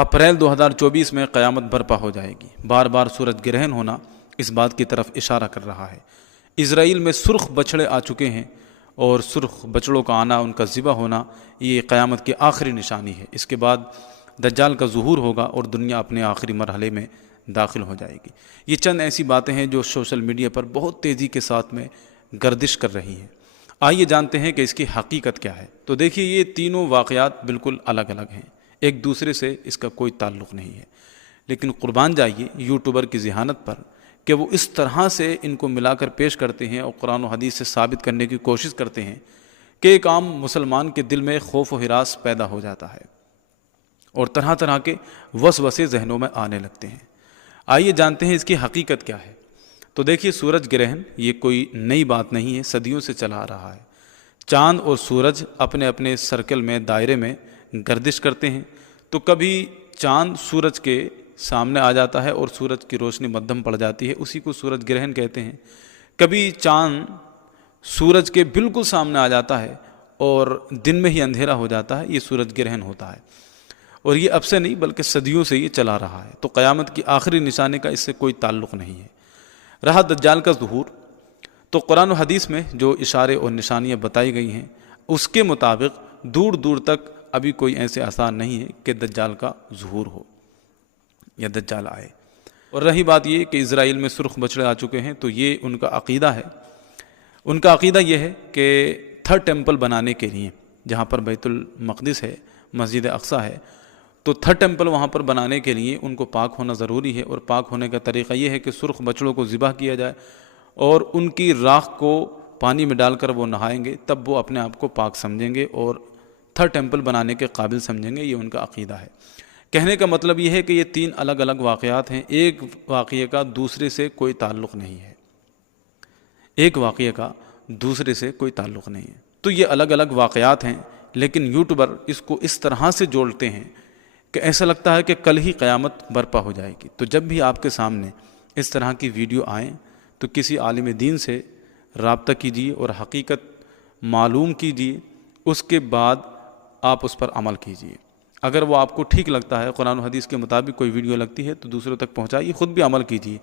April 2024 میں قیامت برپا ہو جائے گی۔ بار بار سورج گرہن ہونا اس بات کی طرف اشارہ کر رہا ہے۔ اسرائیل میں سرخ بچھڑے آ چکے ہیں، اور سرخ بچڑوں کا آنا، ان کا ذبح ہونا، یہ قیامت کی آخری نشانی ہے۔ اس کے بعد دجال کا ظہور ہوگا اور دنیا اپنے آخری مرحلے میں داخل ہو جائے گی۔ یہ چند ایسی باتیں ہیں جو سوشل میڈیا پر بہت تیزی کے ساتھ میں گردش کر رہی ہیں۔ آئیے جانتے ہیں کہ اس کی حقیقت کیا ہے۔ تو دیکھیے، یہ تینوں واقعات بالکل الگ الگ ہیں، ایک دوسرے سے اس کا کوئی تعلق نہیں ہے، لیکن قربان جائیے یوٹیوبر کی ذہانت پر کہ وہ اس طرح سے ان کو ملا کر پیش کرتے ہیں اور قرآن و حدیث سے ثابت کرنے کی کوشش کرتے ہیں کہ ایک عام مسلمان کے دل میں خوف و ہراس پیدا ہو جاتا ہے اور طرح طرح کے وسوسے ذہنوں میں آنے لگتے ہیں۔ آئیے جانتے ہیں اس کی حقیقت کیا ہے۔ تو دیکھیے، سورج گرہن یہ کوئی نئی بات نہیں ہے، صدیوں سے چلا آ رہا ہے۔ چاند اور سورج اپنے اپنے سرکل میں، دائرے میں گردش کرتے ہیں، تو کبھی چاند سورج کے سامنے آ جاتا ہے اور سورج کی روشنی مدھم پڑ جاتی ہے، اسی کو سورج گرہن کہتے ہیں۔ کبھی چاند سورج کے بالکل سامنے آ جاتا ہے اور دن میں ہی اندھیرا ہو جاتا ہے، یہ سورج گرہن ہوتا ہے، اور یہ اب سے نہیں بلکہ صدیوں سے یہ چلا رہا ہے۔ تو قیامت کی آخری نشانے کا اس سے کوئی تعلق نہیں ہے۔ رہا دجال کا ظہور، تو قرآن و حدیث میں جو اشارے اور نشانیاں بتائی گئی ہیں اس کے مطابق دور دور تک ابھی کوئی ایسے آثار نہیں ہے کہ دجال کا ظہور ہو یا دجال آئے۔ اور رہی بات یہ کہ اسرائیل میں سرخ بچڑے آ چکے ہیں، تو یہ ان کا عقیدہ ہے۔ ان کا عقیدہ یہ ہے کہ تھرڈ ٹیمپل بنانے کے لیے، جہاں پر بیت المقدس ہے، مسجد اقصیٰ ہے، تو تھرڈ ٹیمپل وہاں پر بنانے کے لیے ان کو پاک ہونا ضروری ہے، اور پاک ہونے کا طریقہ یہ ہے کہ سرخ بچڑوں کو ذبح کیا جائے اور ان کی راکھ کو پانی میں ڈال کر وہ نہائیں گے، تب وہ اپنے آپ کو پاک سمجھیں گے اور تھرڈ ٹیمپل بنانے کے قابل سمجھیں گے۔ یہ ان کا عقیدہ ہے۔ کہنے کا مطلب یہ ہے کہ یہ تین الگ الگ واقعات ہیں، ایک واقعے کا دوسرے سے کوئی تعلق نہیں ہے، ایک واقعے کا دوسرے سے کوئی تعلق نہیں ہے۔ تو یہ الگ الگ واقعات ہیں، لیکن یوٹیوبر اس کو اس طرح سے جوڑتے ہیں کہ ایسا لگتا ہے کہ کل ہی قیامت برپا ہو جائے گی۔ تو جب بھی آپ کے سامنے اس طرح کی ویڈیو آئیں تو کسی عالم دین سے رابطہ کیجیے اور حقیقت معلوم کیجیے، اس کے بعد آپ اس پر عمل کیجیے۔ اگر وہ آپ کو ٹھیک لگتا ہے، قرآن و حدیث کے مطابق کوئی ویڈیو لگتی ہے، تو دوسروں تک پہنچائیے، خود بھی عمل کیجیے۔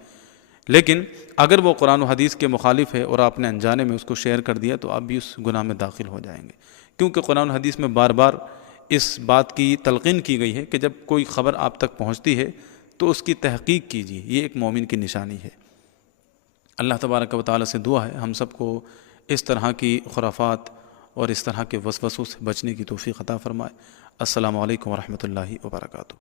لیکن اگر وہ قرآن و حدیث کے مخالف ہے اور آپ نے انجانے میں اس کو شیئر کر دیا، تو آپ بھی اس گناہ میں داخل ہو جائیں گے، کیونکہ قرآن و حدیث میں بار بار اس بات کی تلقین کی گئی ہے کہ جب کوئی خبر آپ تک پہنچتی ہے تو اس کی تحقیق کیجیے، یہ ایک مومن کی نشانی ہے۔ اللہ تبارک و تعالیٰ سے دعا ہے ہم سب کو اس طرح کی خرافات اور اس طرح کے وسوسوں سے بچنے کی توفیق عطا فرمائے۔ السلام علیکم ورحمۃ اللہ وبرکاتہ۔